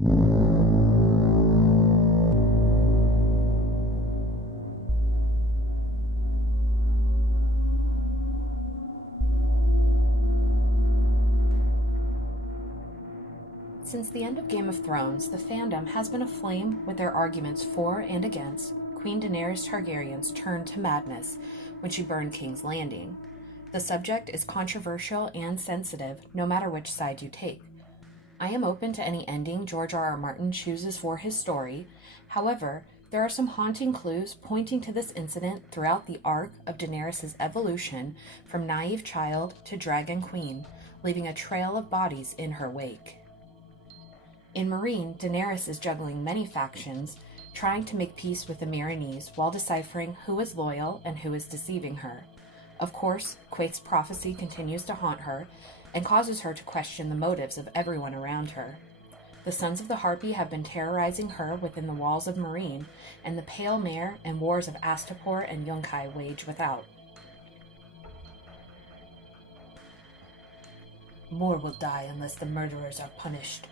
Since the end of Game of Thrones, the fandom has been aflame with their arguments for and against Queen Daenerys Targaryen's turn to madness when she burned King's Landing. The subject is controversial and sensitive, no matter which side you take. I am open to any ending George R.R. Martin chooses for his story. However, there are some haunting clues pointing to this incident throughout the arc of Daenerys' evolution from naive child to Dragon Queen, leaving a trail of bodies in her wake. In Meereen, Daenerys is juggling many factions, trying to make peace with the Meereenese while deciphering who is loyal and who is deceiving her. Of course, Quaith's prophecy continues to haunt her and causes her to question the motives of everyone around her. The Sons of the Harpy have been terrorizing her within the walls of Meereen, and the Pale Mare and wars of Astapor and Yunkai wage without. More will die unless the murderers are punished.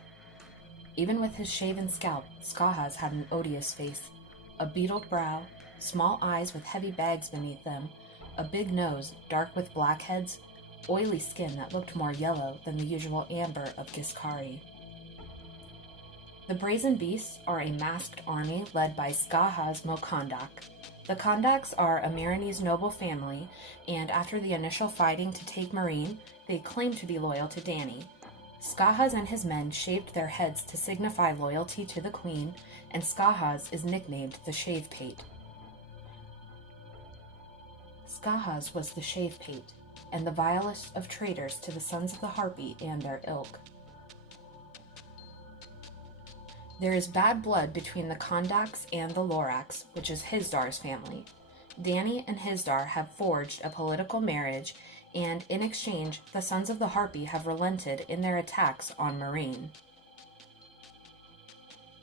Even with his shaven scalp, Skahaz had an odious face, a beetled brow, small eyes with heavy bags beneath them, a big nose dark with blackheads, oily skin that looked more yellow than the usual amber of Giscari. The Brazen Beasts are a masked army led by Skahaz Mokondak. The Kondaks are a Meereenese noble family, and after the initial fighting to take Meereen, they claim to be loyal to Dany. Skahaz and his men shaved their heads to signify loyalty to the queen, and Skahaz is nicknamed the Shave Pate. Skahaz was the Shave Pate, and the vilest of traitors to the Sons of the Harpy and their ilk. There is bad blood between the Kondaks and the Lorax, which is Hizdar's family. Dany and Hizdar have forged a political marriage, and in exchange, the Sons of the Harpy have relented in their attacks on Meereen.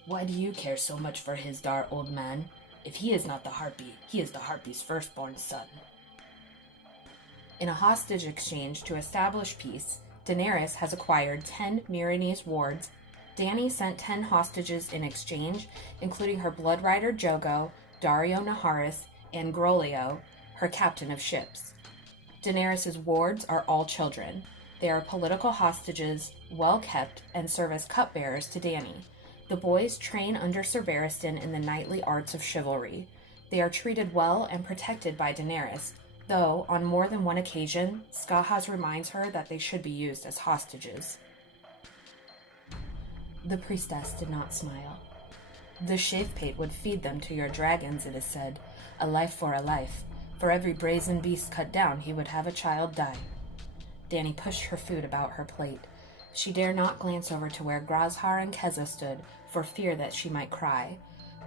Why do you care so much for Hizdar, old man? If he is not the Harpy, he is the Harpy's firstborn son. In a hostage exchange to establish peace, Daenerys has acquired 10 Meereenese wards. Dany sent 10 hostages in exchange, including her blood rider Jogo, Daario Naharis, and Grolio, her captain of ships. Daenerys' wards are all children. They are political hostages, well kept, and serve as cupbearers to Dany. The boys train under Ser Barristan in the knightly arts of chivalry. They are treated well and protected by Daenerys, though on more than one occasion, Skahaz reminds her that they should be used as hostages. The priestess did not smile. The Shave Pate would feed them to your dragons, it is said. A life for a life. For every brazen beast cut down, he would have a child die. Dany pushed her food about her plate. She dare not glance over to where Grazhar and Keza stood, for fear that she might cry.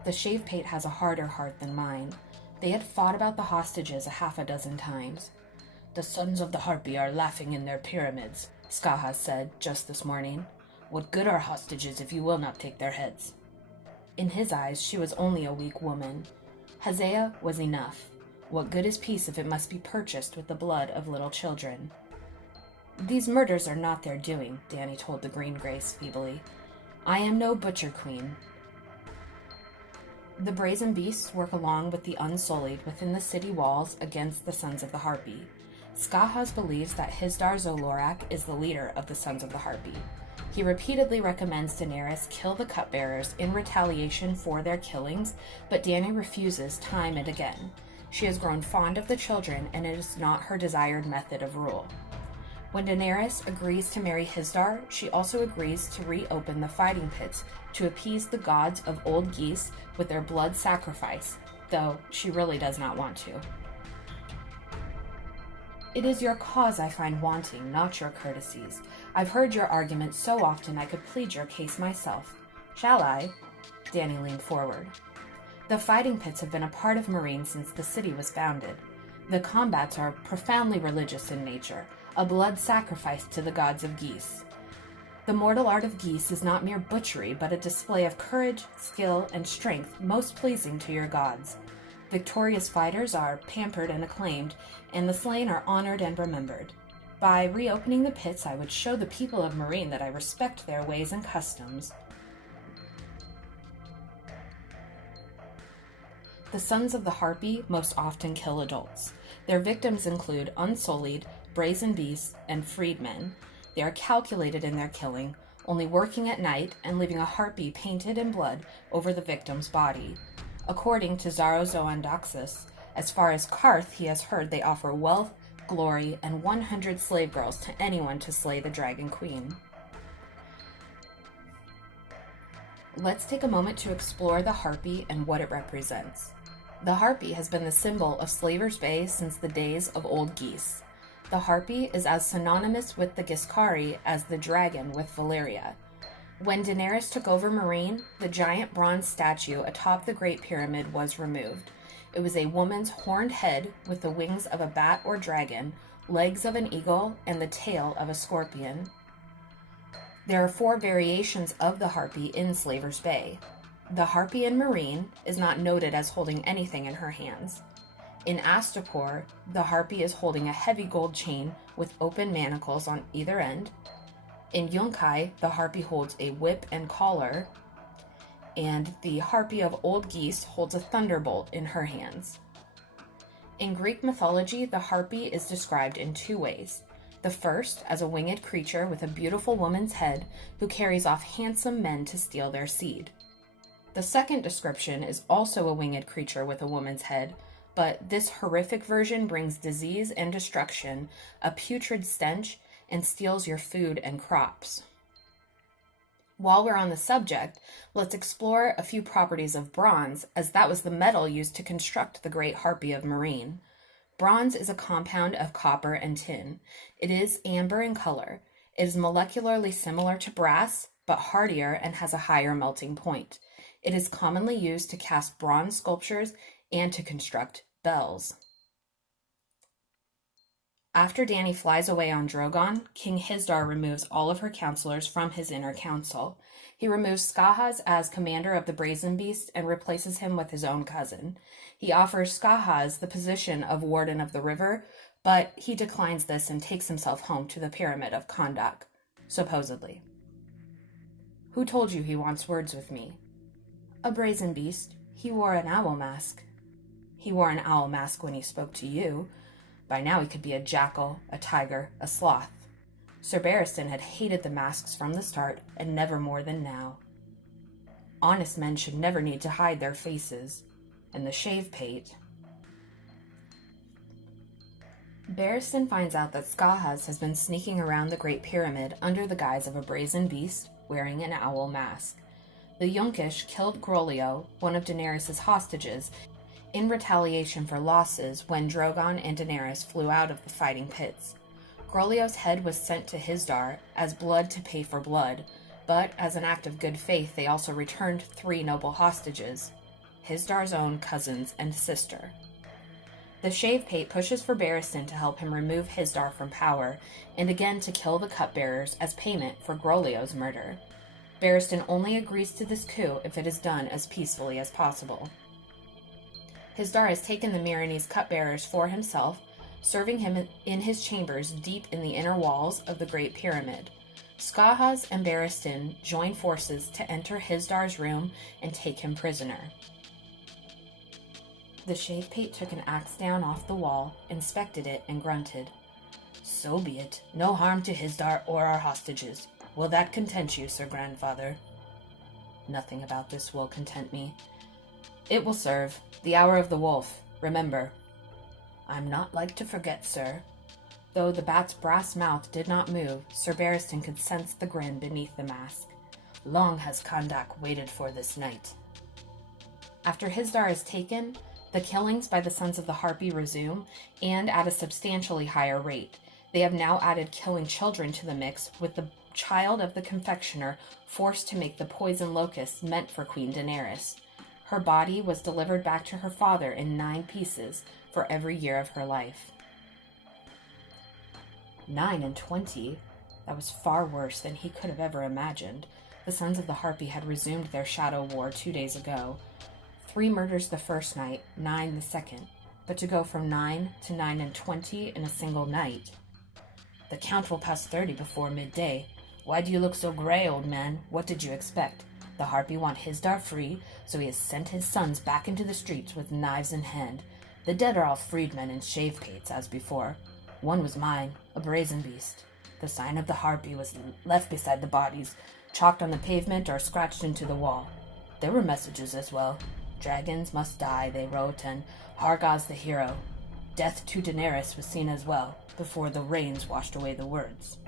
The Shave Pate has a harder heart than mine. They had fought about the hostages a half a dozen times. The Sons of the Harpy are laughing in their pyramids, Skahaz said just this morning. What good are hostages if you will not take their heads? In his eyes, she was only a weak woman. Hosea was enough. What good is peace if it must be purchased with the blood of little children? These murders are not their doing, Dany told the Green Grace feebly. I am no butcher queen. The Brazen Beasts work along with the Unsullied within the city walls against the Sons of the Harpy. Skahaz believes that Hizdar Zolorak is the leader of the Sons of the Harpy. He repeatedly recommends Daenerys kill the cupbearers in retaliation for their killings, but Dany refuses time and again. She has grown fond of the children, and it is not her desired method of rule. When Daenerys agrees to marry Hizdar, she also agrees to reopen the fighting pits to appease the gods of Old Geese with their blood sacrifice, though she really does not want to. It is your cause I find wanting, not your courtesies. I've heard your arguments so often I could plead your case myself. Shall I? Dany leaned forward. The fighting pits have been a part of Meereen since the city was founded. The combats are profoundly religious in nature, a blood sacrifice to the gods of Geese. The mortal art of Geese is not mere butchery, but a display of courage, skill, and strength most pleasing to your gods. Victorious fighters are pampered and acclaimed, and the slain are honored and remembered. By reopening the pits, I would show the people of Meereen that I respect their ways and customs. The sons of the harpy most often kill adults. Their victims include unsullied, brazen beasts, and freedmen. They are calculated in their killing, only working at night and leaving a harpy painted in blood over the victim's body. According to Zarazoandaxis, as far as Karth he has heard they offer wealth, glory, and 100 slave girls to anyone to slay the Dragon Queen. Let's take a moment to explore the harpy and what it represents. The harpy has been the symbol of Slaver's Bay since the days of Old Geese. The harpy is as synonymous with the Giscari as the dragon with Valyria. When Daenerys took over Meereen, the giant bronze statue atop the Great Pyramid was removed. It was a woman's horned head with the wings of a bat or dragon, legs of an eagle, and the tail of a scorpion. There are 4 variations of the harpy in Slaver's Bay. The harpy in Meereen is not noted as holding anything in her hands. In Astapor, the harpy is holding a heavy gold chain with open manacles on either end. In Yunkai, the harpy holds a whip and collar, and the harpy of Old Geese holds a thunderbolt in her hands. In Greek mythology, the harpy is described in 2 ways. The first as a winged creature with a beautiful woman's head who carries off handsome men to steal their seed. The second description is also a winged creature with a woman's head, but this horrific version brings disease and destruction, a putrid stench, and steals your food and crops. While we're on the subject, let's explore a few properties of bronze, as that was the metal used to construct the Great Harpy of Meereen. Bronze is a compound of copper and tin. It is amber in color. It is molecularly similar to brass, but hardier and has a higher melting point. It is commonly used to cast bronze sculptures and to construct bells. After Dany flies away on Drogon, King Hisdar removes all of her counselors from his inner council. He removes Skahaz as commander of the Brazen Beast and replaces him with his own cousin. He offers Skahaz the position of Warden of the River, but he declines this and takes himself home to the Pyramid of Kondak, supposedly. Who told you he wants words with me? A Brazen Beast. He wore an owl mask. He wore an owl mask when he spoke to you. By now he could be a jackal, a tiger, a sloth. Sir Barristan had hated the masks from the start, and never more than now. Honest men should never need to hide their faces. And the shave pate. Barristan finds out that Skahaz has been sneaking around the Great Pyramid under the guise of a brazen beast wearing an owl mask. The Yunkish killed Grolio, one of Daenerys' hostages, in retaliation for losses when Drogon and Daenerys flew out of the fighting pits. Grolio's head was sent to Hisdar as blood to pay for blood, but as an act of good faith they also returned 3 noble hostages, Hisdar's own cousins and sister. The Shave Pate pushes for Barristan to help him remove Hisdar from power, and again to kill the cupbearers as payment for Grolio's murder. Barristan only agrees to this coup if it is done as peacefully as possible. Hisdar has taken the Meereenese cupbearers for himself, serving him in his chambers deep in the inner walls of the Great Pyramid. Skahaz and Barristan join forces to enter Hisdar's room and take him prisoner. The Shave Pate took an axe down off the wall, inspected it, and grunted. So be it. No harm to Hisdar or our hostages. Will that content you, Sir Grandfather? Nothing about this will content me. It will serve. The hour of the wolf. Remember. I'm not like to forget, sir. Though the bat's brass mouth did not move, Sir Barristan could sense the grin beneath the mask. Long has Kondak waited for this night. After Hisdar is taken, the killings by the Sons of the Harpy resume, and at a substantially higher rate. They have now added killing children to the mix, with the child of the confectioner forced to make the poison locusts meant for Queen Daenerys. Her body was delivered back to her father in 9 pieces for every year of her life. 9 and 20? That was far worse than he could have ever imagined. The Sons of the Harpy had resumed their shadow war 2 days ago. 3 murders the first night, 9 the second. But to go from 9 to 9 and 20 in a single night. The count will pass 30 before midday. Why do you look so gray, old man? What did you expect? The Harpy want Hisdar free, so he has sent his sons back into the streets with knives in hand. The dead are all freedmen in shave pates, as before. One was mine, a brazen beast. The sign of the Harpy was left beside the bodies, chalked on the pavement or scratched into the wall. There were messages as well. Dragons must die, they wrote, and Hargaz the hero. Death to Daenerys was seen as well, before the rains washed away the words.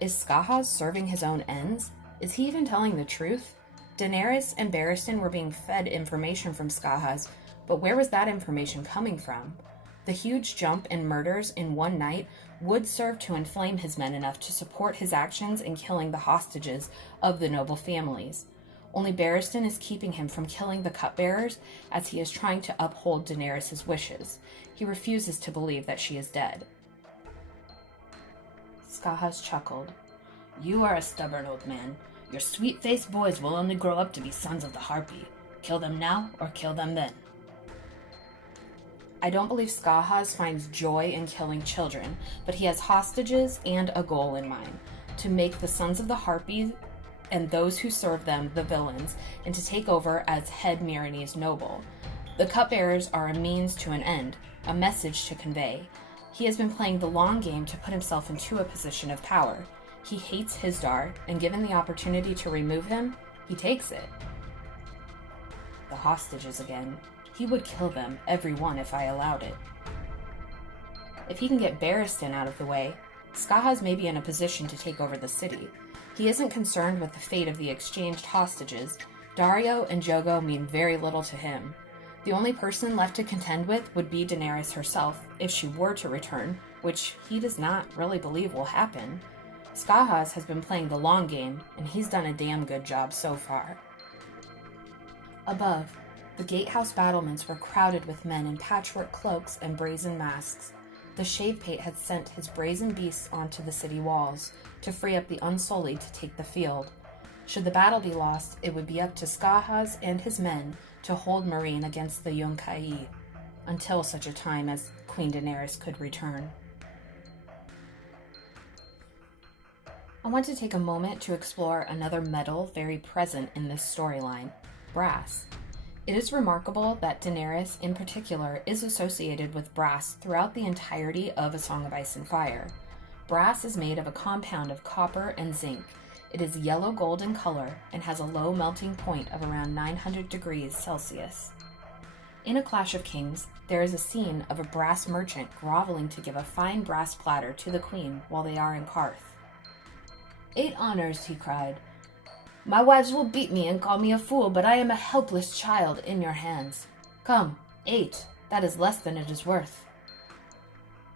Is Skahaz serving his own ends? Is he even telling the truth? Daenerys and Barristan were being fed information from Skahaz, but where was that information coming from? The huge jump in murders in one night would serve to inflame his men enough to support his actions in killing the hostages of the noble families. Only Barristan is keeping him from killing the cupbearers as he is trying to uphold Daenerys' wishes. He refuses to believe that she is dead. Skahaz chuckled. You are a stubborn old man. Your sweet-faced boys will only grow up to be sons of the Harpy. Kill them now or kill them then. I don't believe Skahaz finds joy in killing children, but he has hostages and a goal in mind, to make the sons of the Harpy and those who serve them the villains, and to take over as head Meereenese noble. The cupbearers are a means to an end, a message to convey. He has been playing the long game to put himself into a position of power. He hates Hisdar, and given the opportunity to remove him, he takes it. The hostages again. He would kill them, every one, if I allowed it. If he can get Barristan out of the way, Skahaz may be in a position to take over the city. He isn't concerned with the fate of the exchanged hostages. Daario and Jogo mean very little to him. The only person left to contend with would be Daenerys herself, if she were to return, which he does not really believe will happen. Skahaz has been playing the long game, and he's done a damn good job so far. Above, the gatehouse battlements were crowded with men in patchwork cloaks and brazen masks. The Shavepate had sent his brazen beasts onto the city walls to free up the Unsullied to take the field. Should the battle be lost, it would be up to Skahaz and his men to hold Meereen against the Yunkai, until such a time as Queen Daenerys could return. I want to take a moment to explore another metal very present in this storyline, brass. It is remarkable that Daenerys, in particular, is associated with brass throughout the entirety of A Song of Ice and Fire. Brass is made of a compound of copper and zinc. It is yellow-gold in color and has a low melting point of around 900 degrees Celsius. In A Clash of Kings, there is a scene of a brass merchant groveling to give a fine brass platter to the queen while they are in Qarth. 8 honors, he cried. My wives will beat me and call me a fool, but I am a helpless child in your hands. Come, 8. That is less than it is worth.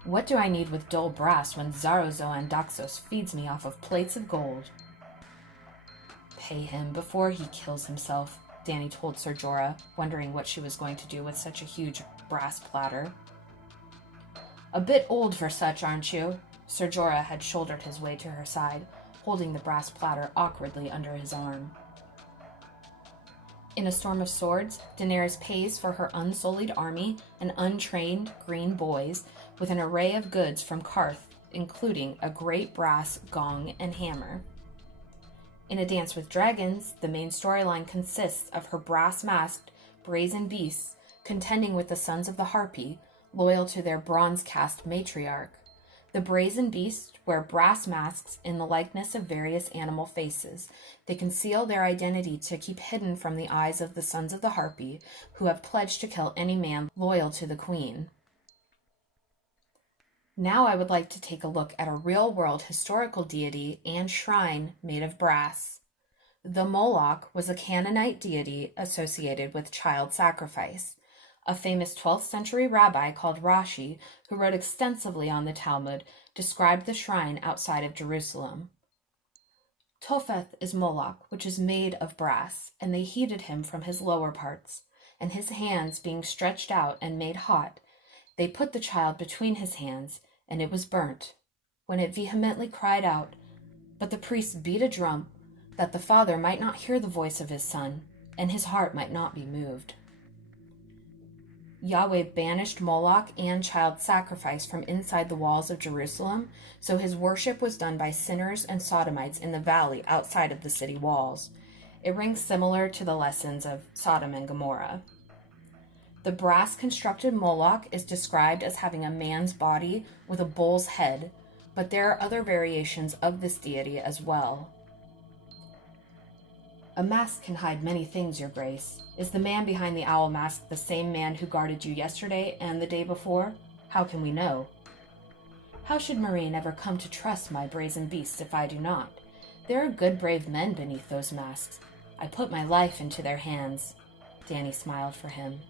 What do I need with dull brass when Zarozo Daxos feeds me off of plates of gold? Pay him before he kills himself, Dany told Ser Jorah, wondering what she was going to do with such a huge brass platter. A bit old for such, aren't you? Ser Jorah had shouldered his way to her side, holding the brass platter awkwardly under his arm. In A Storm of Swords, Daenerys pays for her unsullied army and untrained green boys with an array of goods from Qarth, including a great brass gong and hammer. In A Dance with Dragons, the main storyline consists of her brass-masked, brazen beasts contending with the Sons of the Harpy, loyal to their bronze-cast matriarch. The brazen beasts wear brass masks in the likeness of various animal faces. They conceal their identity to keep hidden from the eyes of the Sons of the Harpy, who have pledged to kill any man loyal to the queen. Now I would like to take a look at a real-world historical deity and shrine made of brass. The Moloch was a Canaanite deity associated with child sacrifice. A famous 12th century rabbi called Rashi, who wrote extensively on the Talmud, described the shrine outside of Jerusalem. Topheth is Moloch, which is made of brass, and they heated him from his lower parts, and his hands being stretched out and made hot, they put the child between his hands, and it was burnt, when it vehemently cried out. But the priests beat a drum, that the father might not hear the voice of his son, and his heart might not be moved. Yahweh banished Moloch and child sacrifice from inside the walls of Jerusalem, so his worship was done by sinners and sodomites in the valley outside of the city walls. It rings similar to the lessons of Sodom and Gomorrah. The brass-constructed Moloch is described as having a man's body with a bull's head, but there are other variations of this deity as well. A mask can hide many things, Your Grace. Is the man behind the owl mask the same man who guarded you yesterday and the day before? How can we know? How should Marine ever come to trust my brazen beasts if I do not? There are good, brave men beneath those masks. I put my life into their hands. Danny smiled for him.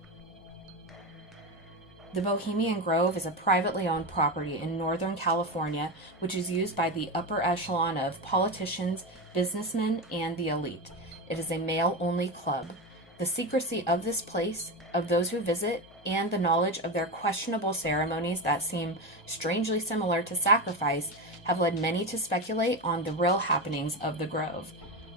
The Bohemian Grove is a privately owned property in Northern California, which is used by the upper echelon of politicians, businessmen, and the elite. It is a male-only club. The secrecy of this place, of those who visit, and the knowledge of their questionable ceremonies that seem strangely similar to sacrifice have led many to speculate on the real happenings of the Grove.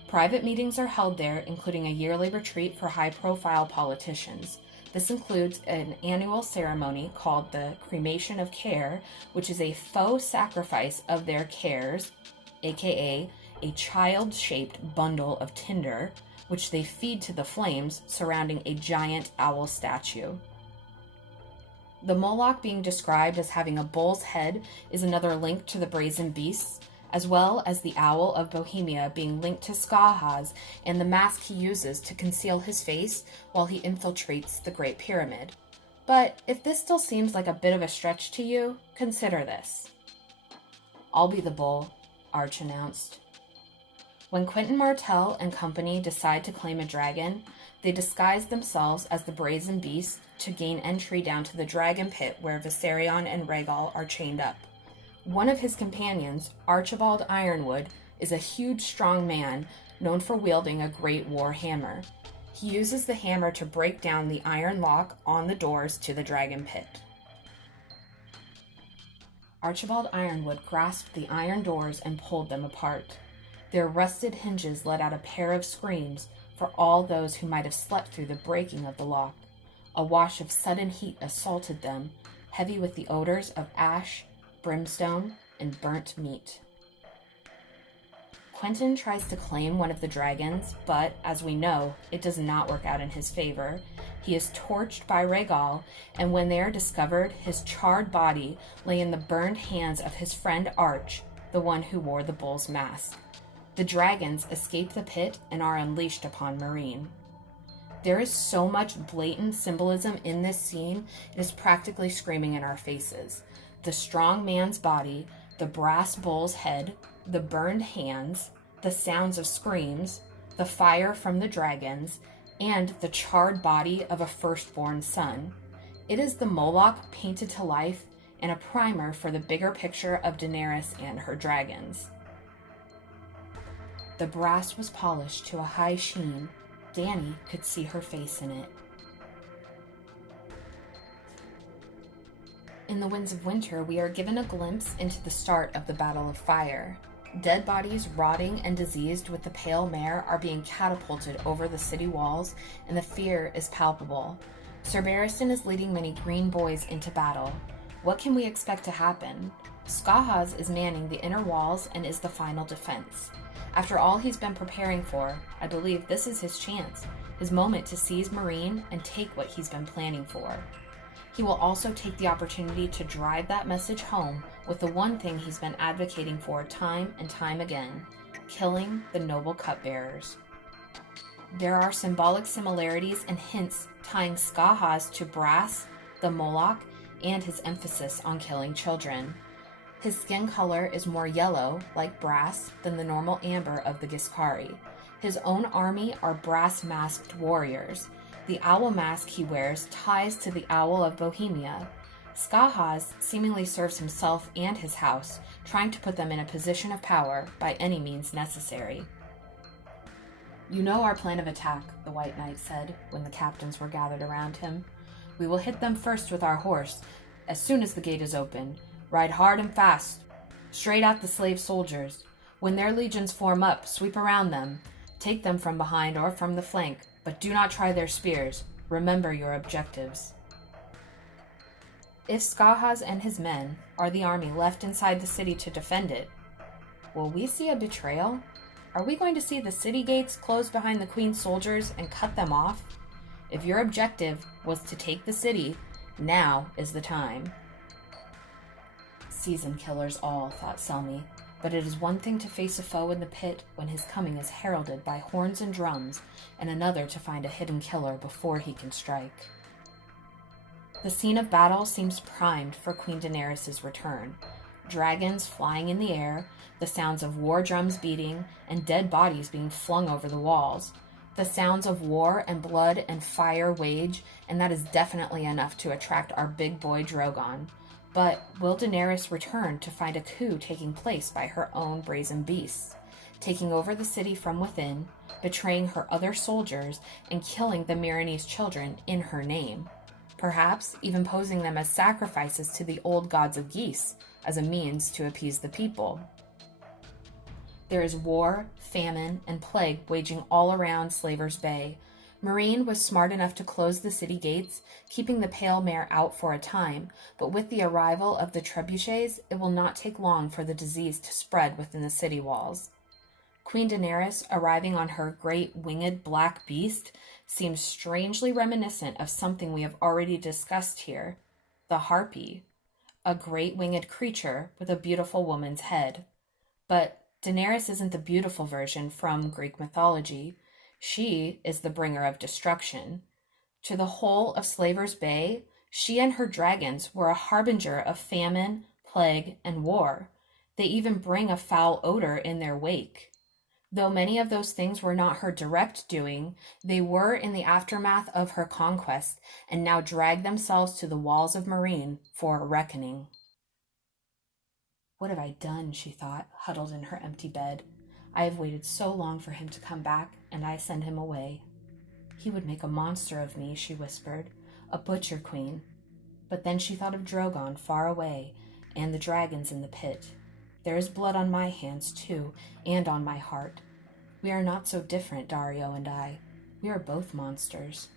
Private meetings are held there, including a yearly retreat for high-profile politicians. This includes an annual ceremony called the Cremation of Care, which is a faux sacrifice of their cares, aka a child-shaped bundle of tinder, which they feed to the flames surrounding a giant owl statue. The Moloch being described as having a bull's head is another link to the brazen beasts, as well as the owl of Bohemia being linked to Skahaz and the mask he uses to conceal his face while he infiltrates the Great Pyramid. But if this still seems like a bit of a stretch to you, consider this. I'll be the bull, Arch announced. When Quentin Martell and company decide to claim a dragon, they disguise themselves as the brazen beast to gain entry down to the dragon pit where Viserion and Rhaegal are chained up. One of his companions, Archibald Ironwood, is a huge, strong man known for wielding a great war hammer. He uses the hammer to break down the iron lock on the doors to the dragon pit. Archibald Ironwood grasped the iron doors and pulled them apart. Their rusted hinges let out a pair of screams for all those who might have slept through the breaking of the lock. A wash of sudden heat assaulted them, heavy with the odors of ash, brimstone, and burnt meat. Quentin tries to claim one of the dragons, but, as we know, it does not work out in his favor. He is torched by Rhaegal, and when they are discovered, his charred body lay in the burned hands of his friend Arch, the one who wore the bull's mask. The dragons escape the pit and are unleashed upon Meereen. There is so much blatant symbolism in this scene, it is practically screaming in our faces. The strong man's body, the brass bull's head, the burned hands, the sounds of screams, the fire from the dragons, and the charred body of a firstborn son. It is the Moloch painted to life and a primer for the bigger picture of Daenerys and her dragons. The brass was polished to a high sheen. Dany could see her face in it. In the Winds of Winter, we are given a glimpse into the start of the Battle of Fire. Dead bodies, rotting and diseased with the pale mare, are being catapulted over the city walls, and the fear is palpable. Sir Barristan is leading many green boys into battle. What can we expect to happen? Skahaz is manning the inner walls and is the final defense. After all he's been preparing for, I believe this is his chance, his moment to seize Meereen and take what he's been planning for. He will also take the opportunity to drive that message home with the one thing he's been advocating for time and time again, killing the noble cupbearers. There are symbolic similarities and hints tying Skahaz to Brass, the Moloch, and his emphasis on killing children. His skin color is more yellow, like Brass, than the normal amber of the Giscari. His own army are brass-masked warriors. The owl mask he wears ties to the owl of Bohemia. Skahaz seemingly serves himself and his house, trying to put them in a position of power by any means necessary. "You know our plan of attack," the White Knight said, when the captains were gathered around him. "We will hit them first with our horse, as soon as the gate is open. Ride hard and fast, straight at the slave soldiers. When their legions form up, sweep around them. Take them from behind or from the flank, but do not try their spears. Remember your objectives." If Skahaz and his men are the army left inside the city to defend it, will we see a betrayal? Are we going to see the city gates close behind the Queen's soldiers and cut them off? If your objective was to take the city, now is the time. Season killers all, thought Selmy, but it is one thing to face a foe in the pit when his coming is heralded by horns and drums, and another to find a hidden killer before he can strike. The scene of battle seems primed for Queen Daenerys' return. Dragons flying in the air, the sounds of war drums beating, and dead bodies being flung over the walls. The sounds of war and blood and fire wage, and that is definitely enough to attract our big boy Drogon. But will Daenerys return to find a coup taking place by her own brazen beasts, taking over the city from within, betraying her other soldiers, and killing the Myronese children in her name? Perhaps even posing them as sacrifices to the old gods of geese as a means to appease the people. There is war, famine, and plague waging all around Slaver's Bay. Meereen was smart enough to close the city gates, keeping the Pale Mare out for a time, but with the arrival of the trebuchets, it will not take long for the disease to spread within the city walls. Queen Daenerys, arriving on her great winged black beast, seems strangely reminiscent of something we have already discussed here, the Harpy, a great winged creature with a beautiful woman's head. But Daenerys isn't the beautiful version from Greek mythology. She is the bringer of destruction. To the whole of Slaver's Bay, she and her dragons were a harbinger of famine, plague, and war. They even bring a foul odor in their wake. Though many of those things were not her direct doing, they were in the aftermath of her conquest and now drag themselves to the walls of Meereen for a reckoning. What have I done, she thought, huddled in her empty bed. I have waited so long for him to come back, and I send him away. He would make a monster of me, she whispered, a butcher queen. But then she thought of Drogon far away, and the dragons in the pit. There is blood on my hands, too, and on my heart. We are not so different, Daario and I. We are both monsters.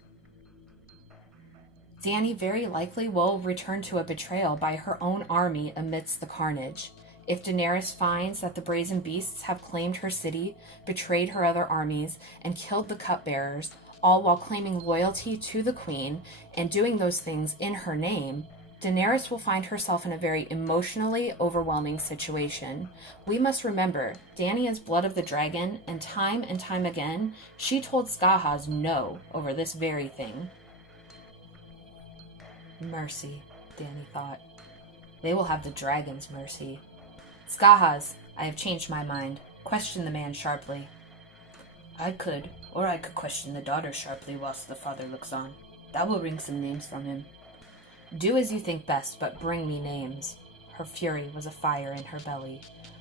Dany very likely will return to a betrayal by her own army amidst the carnage. If Daenerys finds that the brazen beasts have claimed her city, betrayed her other armies, and killed the cupbearers, all while claiming loyalty to the queen and doing those things in her name, Daenerys will find herself in a very emotionally overwhelming situation. We must remember, Dany is blood of the dragon, and time again, she told Skahaz no over this very thing. Mercy, Dany thought. They will have the dragon's mercy. Skahaz, I have changed my mind. Question the man sharply. I could question the daughter sharply whilst the father looks on. That will wring some names from him. Do as you think best, but bring me names. Her fury was a fire in her belly.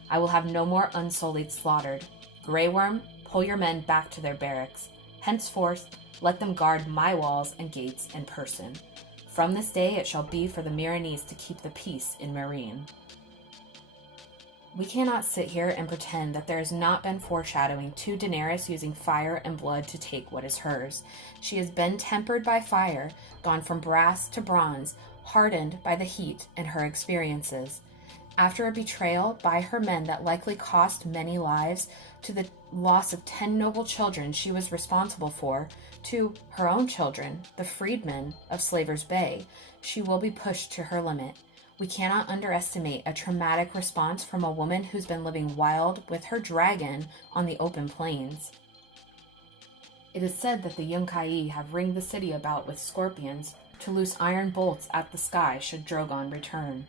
I will have no more unsullied slaughtered. Grey Worm, pull your men back to their barracks. Henceforth, let them guard my walls and gates in person. From this day it shall be for the Myronese to keep the peace in Meereen. We cannot sit here and pretend that there has not been foreshadowing to Daenerys using fire and blood to take what is hers. She has been tempered by fire, gone from brass to bronze, hardened by the heat and her experiences. After a betrayal by her men that likely cost many lives, to the loss of 10 noble children she was responsible for, to her own children, the freedmen of Slaver's Bay, she will be pushed to her limit. We cannot underestimate a traumatic response from a woman who's been living wild with her dragon on the open plains. It is said that the Yunkai have ringed the city about with scorpions to loose iron bolts at the sky should Drogon return.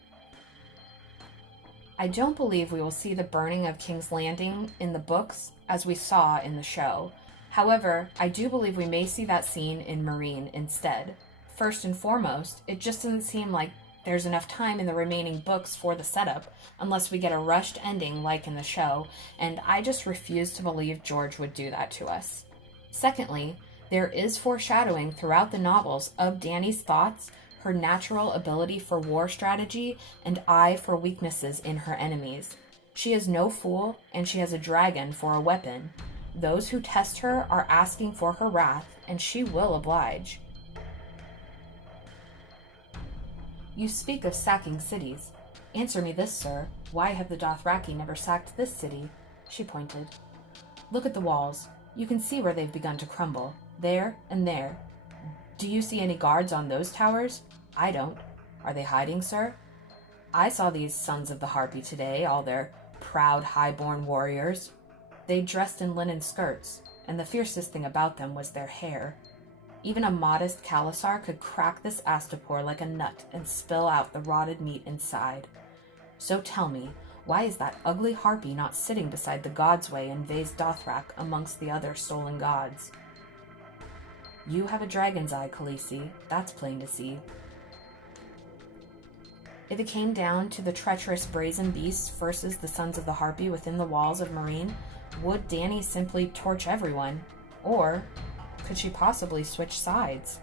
I don't believe we will see the burning of King's Landing in the books as we saw in the show. However, I do believe we may see that scene in Meereen instead. First and foremost, it just doesn't seem like there's enough time in the remaining books for the setup, unless we get a rushed ending like in the show, and I just refuse to believe George would do that to us. Secondly, there is foreshadowing throughout the novels of Dany's thoughts, her natural ability for war strategy, and eye for weaknesses in her enemies. She is no fool, and she has a dragon for a weapon. Those who test her are asking for her wrath, and she will oblige. You speak of sacking cities. Answer me this, sir. Why have the Dothraki never sacked this city? She pointed. Look at the walls. You can see where they've begun to crumble. There and there. Do you see any guards on those towers? I don't. Are they hiding, sir? I saw these sons of the Harpy today, all their proud, high-born warriors. They dressed in linen skirts, and the fiercest thing about them was their hair. Even a modest Khalasar could crack this astapor like a nut and spill out the rotted meat inside. So tell me, why is that ugly harpy not sitting beside the God's Way in Vase Dothrak amongst the other stolen gods? You have a dragon's eye, Khaleesi. That's plain to see. If it came down to the treacherous brazen beasts versus the sons of the Harpy within the walls of Meereen, would Dany simply torch everyone? Or could she possibly switch sides?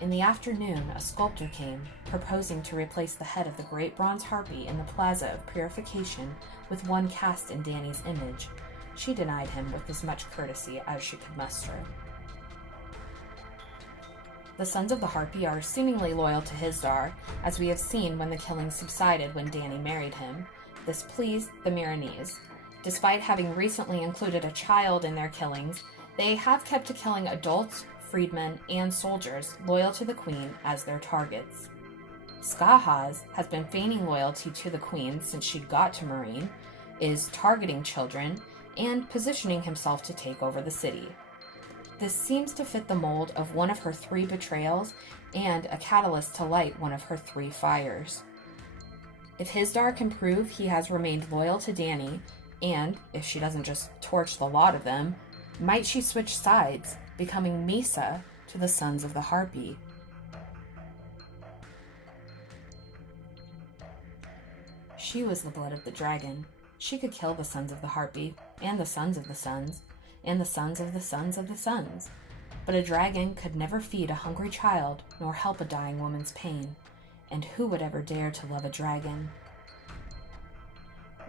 In the afternoon, a sculptor came, proposing to replace the head of the great bronze harpy in the Plaza of Purification with one cast in Dany's image. She denied him with as much courtesy as she could muster. The Sons of the Harpy are seemingly loyal to Hisdar, as we have seen when the killings subsided when Dany married him. This pleased the Meereenese. Despite having recently included a child in their killings, they have kept to killing adults, freedmen, and soldiers loyal to the Queen as their targets. Skahaz has been feigning loyalty to the Queen since she got to Meereen, is targeting children, and positioning himself to take over the city. This seems to fit the mold of one of her 3 betrayals and a catalyst to light one of her 3 fires. If Hisdar can prove he has remained loyal to Dany, and if she doesn't just torch the lot of them, might she switch sides, becoming Misa to the Sons of the Harpy? She was the blood of the dragon. She could kill the Sons of the Harpy, and the Sons of the Sons, and the Sons of the Sons of the Sons. But a dragon could never feed a hungry child, nor help a dying woman's pain. And who would ever dare to love a dragon?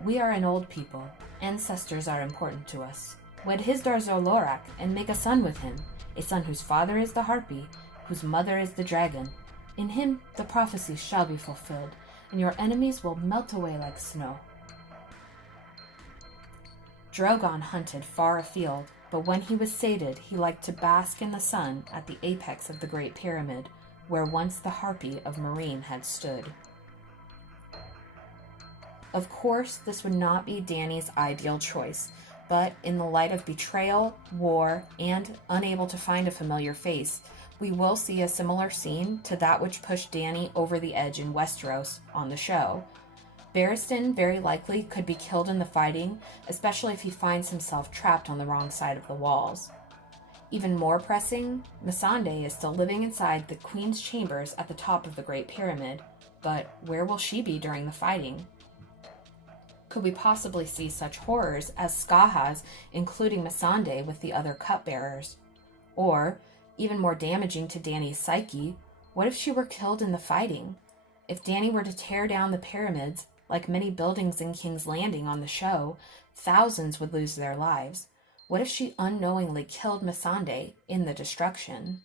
We are an old people. Ancestors are important to us. Wed Hisdar zo Lorak and make a son with him, a son whose father is the harpy, whose mother is the dragon. In him the prophecy shall be fulfilled, and your enemies will melt away like snow. Drogon hunted far afield, but when he was sated, he liked to bask in the sun at the apex of the Great Pyramid, where once the Harpy of Meereen had stood. Of course, this would not be Dany's ideal choice, but in the light of betrayal, war, and unable to find a familiar face, we will see a similar scene to that which pushed Dany over the edge in Westeros on the show. Barristan very likely could be killed in the fighting, especially if he finds himself trapped on the wrong side of the walls. Even more pressing, Missandei is still living inside the Queen's chambers at the top of the Great Pyramid, but where will she be during the fighting? Could we possibly see such horrors as Skahaz, including Missandei with the other cupbearers? Or, even more damaging to Dany's psyche, what if she were killed in the fighting? If Dany were to tear down the pyramids, like many buildings in King's Landing on the show, thousands would lose their lives. What if she unknowingly killed Missandei in the destruction?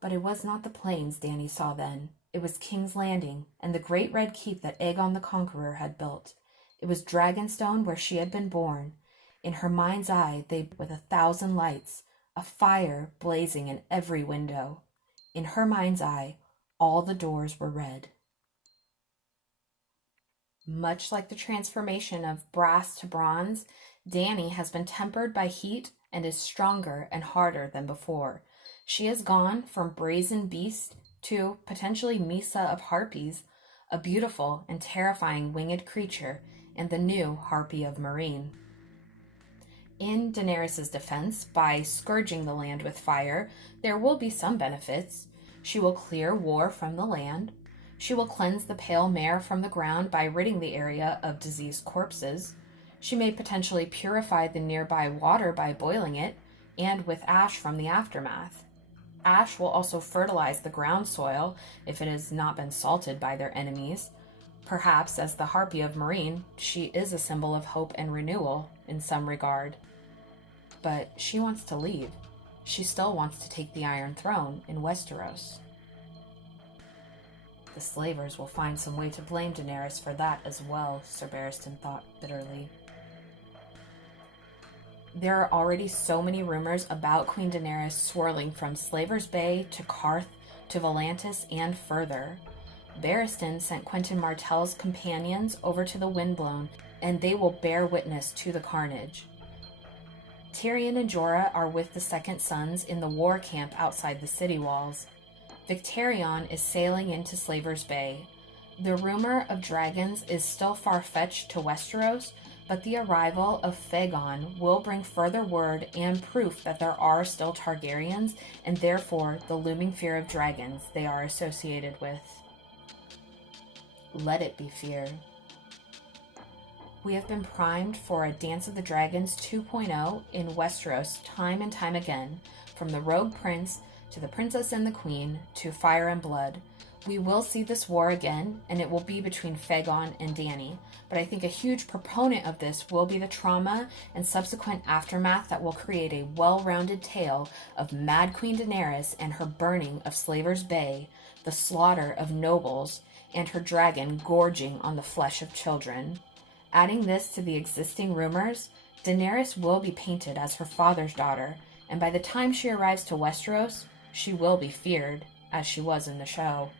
But it was not the plains Dany saw then. It was King's Landing and the great red keep that Aegon the Conqueror had built. It was Dragonstone where she had been born. In her mind's eye, they with 1,000 lights, a fire blazing in every window. In her mind's eye, all the doors were red. Much like the transformation of brass to bronze, Dany has been tempered by heat and is stronger and harder than before. She has gone from brazen beast to potentially Misa of Harpies, a beautiful and terrifying winged creature, and the new Harpy of Meereen. In Daenerys' defense, by scourging the land with fire, there will be some benefits. She will clear war from the land. She will cleanse the pale mare from the ground by ridding the area of diseased corpses. She may potentially purify the nearby water by boiling it, and with ash from the aftermath. Ash will also fertilize the ground soil if it has not been salted by their enemies. Perhaps, as the Harpy of Meereen, she is a symbol of hope and renewal in some regard. But she wants to leave. She still wants to take the Iron Throne in Westeros. The slavers will find some way to blame Daenerys for that as well, Sir Barristan thought bitterly. There are already so many rumors about Queen Daenerys swirling from Slaver's Bay to Karth to Volantis and further. Barristan sent Quentyn Martell's companions over to the Windblown, and they will bear witness to the carnage. Tyrion and Jorah are with the Second Sons in the war camp outside the city walls. Victarion is sailing into Slaver's Bay. The rumor of dragons is still far-fetched to Westeros, but the arrival of Fagon will bring further word and proof that there are still Targaryens, and therefore the looming fear of dragons they are associated with. Let it be fear. We have been primed for a Dance of the Dragons 2.0 in Westeros time and time again, from the Rogue Prince to the Princess and the Queen to Fire and Blood. We will see this war again, and it will be between Fagon and Dany, but I think a huge proponent of this will be the trauma and subsequent aftermath that will create a well-rounded tale of Mad Queen Daenerys and her burning of Slaver's Bay, the slaughter of nobles, and her dragon gorging on the flesh of children. Adding this to the existing rumors, Daenerys will be painted as her father's daughter, and by the time she arrives to Westeros, she will be feared, as she was in the show.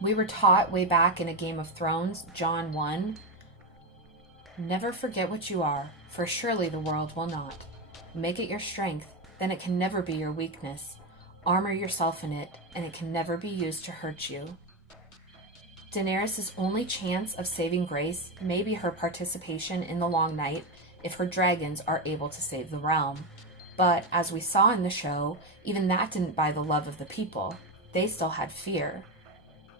We were taught way back in A Game of Thrones, Jon 1, "Never forget what you are, for surely the world will not. Make it your strength, then it can never be your weakness. Armor yourself in it, and it can never be used to hurt you." Daenerys' only chance of saving grace may be her participation in the Long Night if her dragons are able to save the realm. But, as we saw in the show, even that didn't buy the love of the people. They still had fear.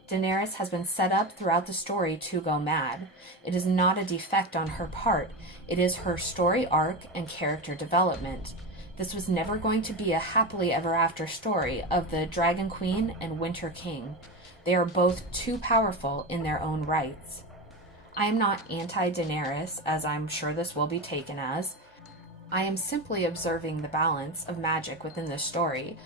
Daenerys has been set up throughout the story to go mad. It is not a defect on her part. It is her story arc and character development. This was never going to be a happily ever after story of the Dragon Queen and Winter King. They are both too powerful in their own rights. I am not anti-Daenerys, as I'm sure this will be taken as. I am simply observing the balance of magic within this story.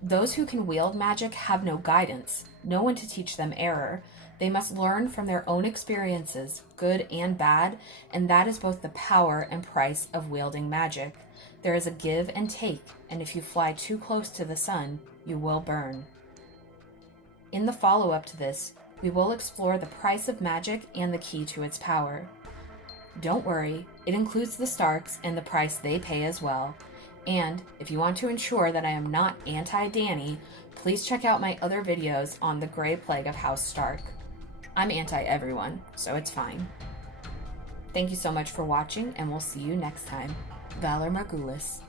Those who can wield magic have no guidance, no one to teach them error. They must learn from their own experiences, good and bad, and that is both the power and price of wielding magic. There is a give and take, and if you fly too close to the sun, you will burn. In the follow-up to this, we will explore the price of magic and the key to its power. Don't worry, it includes the Starks and the price they pay as well. And if you want to ensure that I am not anti-Dany, please check out my other videos on the Grey Plague of House Stark. I'm anti-everyone, so it's fine. Thank you so much for watching, and we'll see you next time. Valor Margulis.